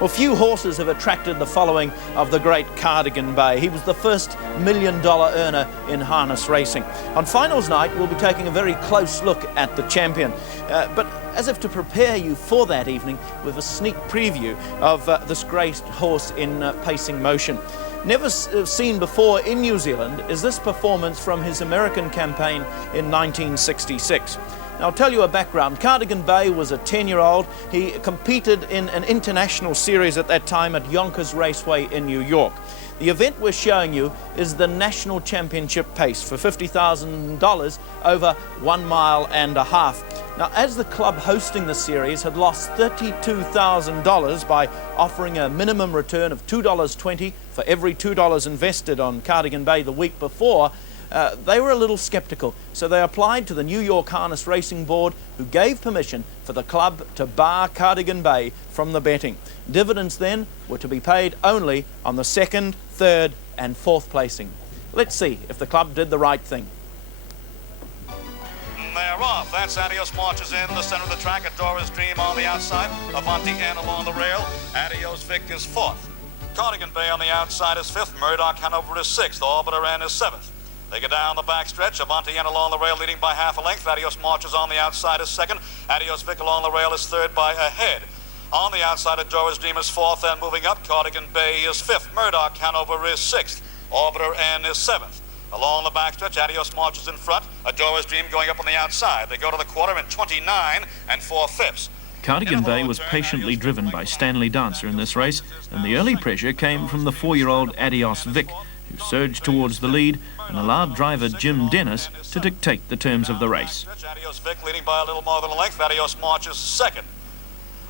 Well, few horses have attracted the following of the great Cardigan Bay. He was the first $1 million earner in harness racing. On finals night, we'll be taking a very close look at the champion. But as if to prepare you for that evening with a sneak preview of this great horse in pacing motion. Never seen before in New Zealand is this performance from his American campaign in 1966. Now, I'll tell you a background. Cardigan Bay was a 10-year-old. He competed in an international series at that time at Yonkers Raceway in New York. The event we're showing you is the National Championship Pace for $50,000 over 1.5 miles. Now, as the club hosting the series had lost $32,000 by offering a minimum return of $2.20 for every $2 invested on Cardigan Bay the week before, they were a little sceptical, so they applied to the New York Harness Racing Board, who gave permission for the club to bar Cardigan Bay from the betting. Dividends then were to be paid only on the 2nd, 3rd and 4th placing. Let's see if the club did the right thing. They're off. That's Adios Marches in the center of the track. Adora's Dream on the outside. Avanti N along the rail. Adios Vic is 4th. Cardigan Bay on the outside is 5th. Murdoch Hanover is 6th. Orbiter N is 7th. They get down the backstretch. Avanti N along the rail leading by half a length. Adios Marches on the outside is 2nd. Adios Vic along the rail is 3rd by a head. On the outside, Adora's Dream is 4th, and moving up, Cardigan Bay is 5th. Murdoch Hanover is 6th. Orbiter N is 7th. Along the backstretch, Adios Marches in front. Adora's Dream going up on the outside. They go to the quarter in 29 4/5. Cardigan Bay was patiently driven by Stanley Dancer in this race, and the early pressure came from the 4-year-old Adios Vic, who surged towards the lead and allowed driver Jim Dennis to dictate the terms of the race. Adios Vic leading by a little more than a length. Adios Marches 2nd.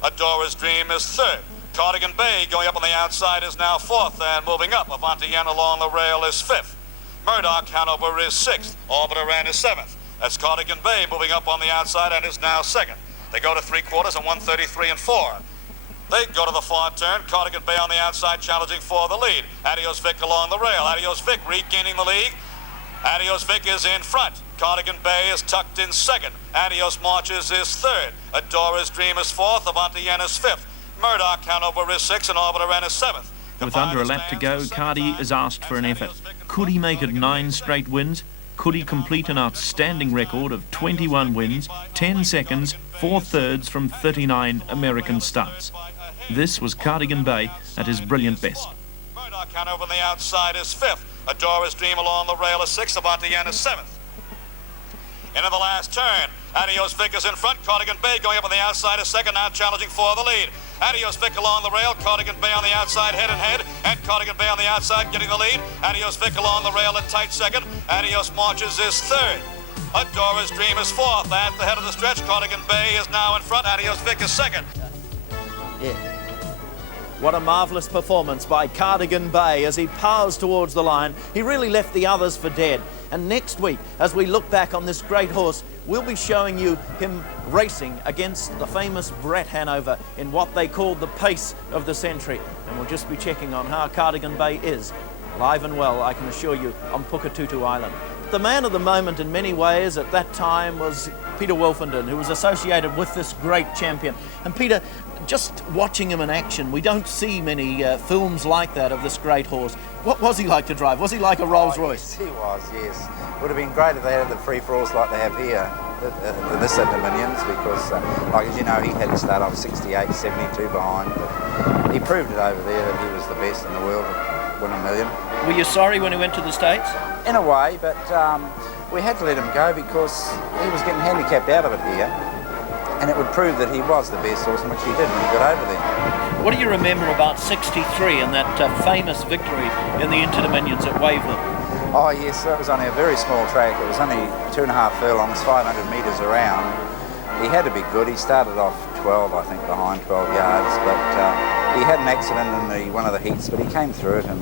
Adora's Dream is 3rd. Cardigan Bay going up on the outside is now 4th, and moving up, Avanti N along the rail is 5th. Murdoch Hanover is 6th. Orbiter N is 7th. That's Cardigan Bay moving up on the outside and is now 2nd. They go to 3/4 and 1:33 4. They go to the far turn. Cardigan Bay on the outside challenging for the lead. Adios Vic along the rail. Adios Vic regaining the lead. Adios Vic is in front. Cardigan Bay is tucked in 2nd. Adios Marches is 3rd. Adora's Dream is 4th. Avanti N is 5th. Murdoch Hanover is 6th and Orbiter N is 7th. With under a lap to go, Cardi is asked for an effort. Could he make it 9 straight wins? Could he complete an outstanding record of 21 wins, 10 seconds, 4 thirds from 39 American starts? This was Cardigan Bay at his brilliant best. Murdoch Hanover on the outside is 5th. Adora's Dream along the rail is 6th. Avanti N is 7th. Into the last turn. Adios Vic is in front. Cardigan Bay going up on the outside is 2nd, now challenging for the lead. Adios Vic along the rail. Cardigan Bay on the outside, head and head. And Cardigan Bay on the outside getting the lead. Adios Vic along the rail in tight 2nd. Adios Marches is 3rd. Adora's Dream is 4th. At the head of the stretch, Cardigan Bay is now in front. Adios Vic is 2nd. Yeah. What a marvellous performance by Cardigan Bay as he powers towards the line. He really left the others for dead. And next week, as we look back on this great horse, we'll be showing you him racing against the famous Brett Hanover in what they called the pace of the century. And we'll just be checking on how Cardigan Bay is, live and well, I can assure you, on Pukatutu Island. The man of the moment in many ways at that time was Peter Wolfenden, who was associated with this great champion. And Peter, just watching him in action, we don't see many films like that of this great horse. What was he like to drive? Was he like a Rolls Royce? Yes, he was, yes. Would have been great if they had the free-for-alls like they have here at this Interdominions, because, like as you know, he had to start off 68, 72 behind. But he proved it over there that he was the best in the world to win $1 million. Were you sorry when he went to the States? In a way, but we had to let him go because he was getting handicapped out of it here, and it would prove that he was the best horse, which he did when he got over there. What do you remember about 63 and that famous victory in the Interdominions at Waveland? Oh yes, that was only a very small track. It was only 2.5 furlongs, 500 metres around. He had to be good. He started off 12, I think, behind 12 yards, but he had an accident in one of the heats, but he came through it, and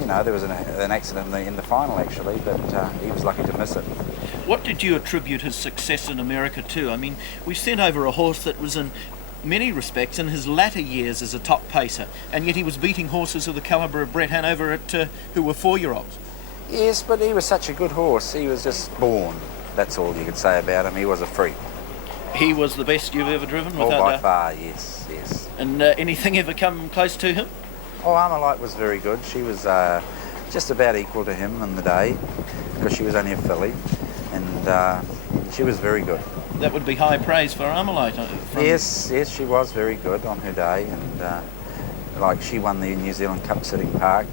you know, there was an accident in the final actually, but he was lucky to miss it. What did you attribute his success in America to? I mean, we sent over a horse that was in many respects in his latter years as a top pacer, and yet he was beating horses of the calibre of Brett Hanover who were 4-year-olds. Yes, but he was such a good horse. He was just born. That's all you could say about him. He was a freak. He was the best you've ever driven, Oh, without by doubt. far, yes, yes. And anything ever come close to him? Oh, Armalite was very good. She was just about equal to him in the day, because she was only a filly, and she was very good. That would be high praise for Armalite. Yes, she was very good on her day, and like she won the New Zealand Cup sitting park.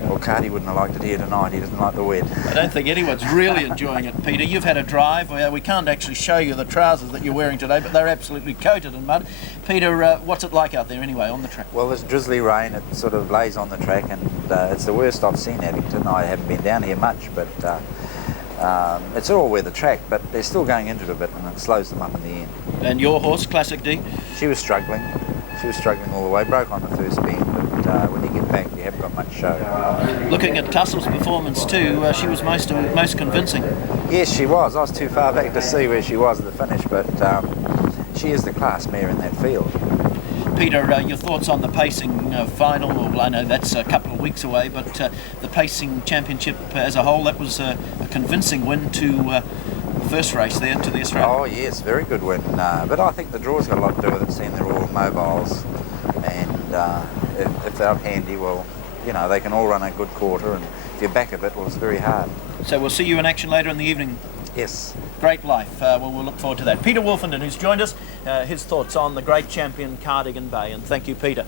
Well, Cardi wouldn't have liked it here tonight. He doesn't like the wet. I don't think anyone's really enjoying it, Peter. You've had a drive. We can't actually show you the trousers that you're wearing today, but they're absolutely coated in mud. Peter, what's it like out there anyway on the track? Well, this drizzly rain, it sort of lays on the track, and it's the worst I've seen Addington. I haven't been down here much, but it's all weather track, but they're still going into it a bit, and it slows them up in the end. And your horse, Classic D? She was struggling. She was struggling all the way, broke on the first bend, but when you get back, you haven't got much show. Looking at Tussle's performance too, she was most convincing. Yes, she was. I was too far back to see where she was at the finish, but she is the class mare in that field. Peter, your thoughts on the pacing final? Well, I know that's a couple of weeks away, but the pacing championship as a whole, that was a convincing win to the first race there to the Australian. Oh yes, very good win. But I think the draw's got a lot to do with it, seeing they're all mobiles, and if they're up handy, well, you know, they can all run a good quarter, and if you're back a bit, well, it's very hard. So we'll see you in action later in the evening. Yes. Great life. Well, we'll look forward to that. Peter Wolfenden, who's joined us, his thoughts on the great champion Cardigan Bay, and thank you, Peter.